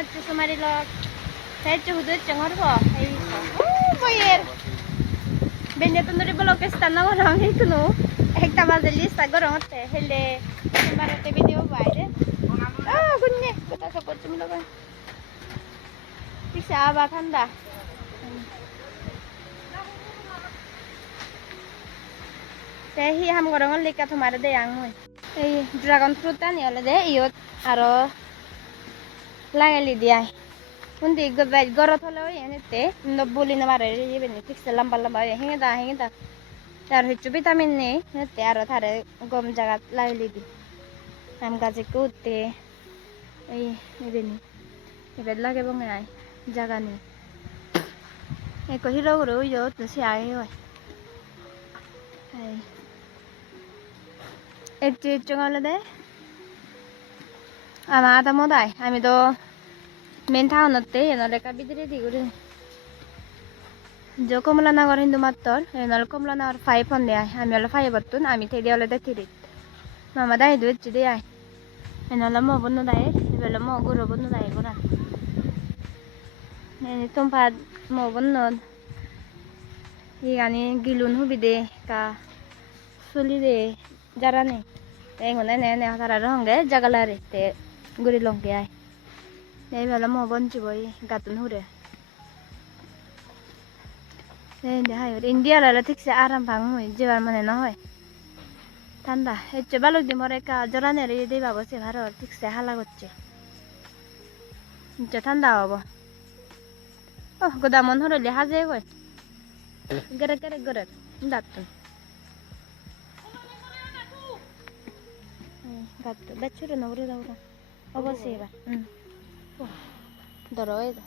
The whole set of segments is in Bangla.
macam semari lok. Saya cuhudu cengar po. Ayo. Oh, boyer. Benda tu nuri belok kestan na orang itu no. Ekta mazeli sagor hote. Hele semari te video baire. Ah, gunne. Kita support cumi lokan. Bisa apa tanda? Tehi ham gorong lika thumare de yang moi. Ei dragon fruit ani ole de iot aro lagali diai. Undi gobai gorot hole oi enete no boli na mare ri beni fix lamba lamba hinga da. Tar hichu vitamin ne nete aro thare gom jagat lagali di. Ham gaje kutte ei beni. Ibed lage bong ai jaga ni. Eko hiro guru yo to si ai oi. Ai একটু চঙালে দে আমার আদা মদাই আমি তো মেন টাউনতে এনালে কাবিদিরে দি করে যে কমলানগর হিন্দু মাত্তর এনালে কমলানগর 5 ফোন দেয় আমি হলো 5 বর্তন আমি থেকে হলে দে 3 মামা দাই দুই চুদি আই এনালে মো বন্য দাই এবেলে মো গুরু বন্য দাই গোরা এনি তোমা মো বন্য ইগানি গিলুন হুবি দে কা সুলি দে যারা নেই Enggak nenek tara rongge jagalare te guri longke ai. Nei bala mo bon chiboi gatun hure. Nei de hayo India la ঠিক সে আরাম ভাঙ হই যেবার মানে না হয়. ঠান্ডা হচ্ছে বালক দি মরে কা জরানে রে দেই বাবু সে ভালো ঠিক সে হালা করছে. যে ঠান্ডা হবো. ওহ গোদা মন হরে হাজে কই. গরে Dantan. Gato, bechure na ure daura. Obo seba. Doroy da.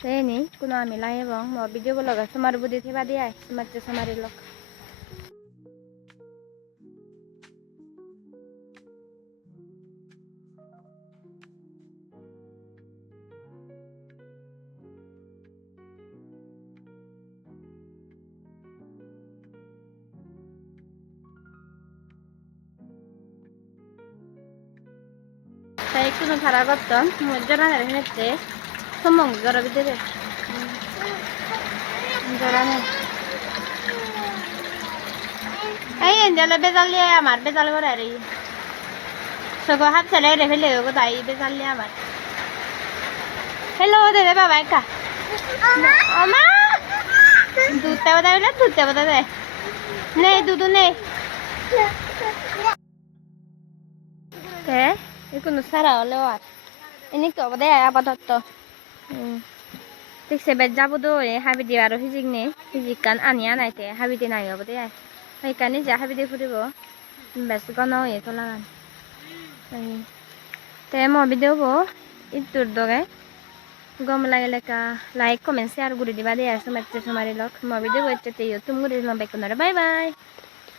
Teni kuno ami lai bong mo video bologa sumar budi theba di ai sumar samari lok. Saya kuno thara gotton mojjora nere hinette somong jora bidere jora ne ai endale bezalli amar bezal gore ri sogo hat chale re fele go dai bezalli amar hello de baba eka ama dutta bada de ne dudu ne ke Ikut nusara lewat. Ini kok pada ya apa toto? Tik sebet jabu do ya habis baru hijik nih, hijikan ania naik ya habis di naik apa ya? Ikan ini jah habis di furibo, best kono ya tolan. Teh mau video bo itu doge. Gom lagi like comment share guru di bawah ya semat semari lok. Mau video bo itu YouTube guru di lomba kono. Bye bye.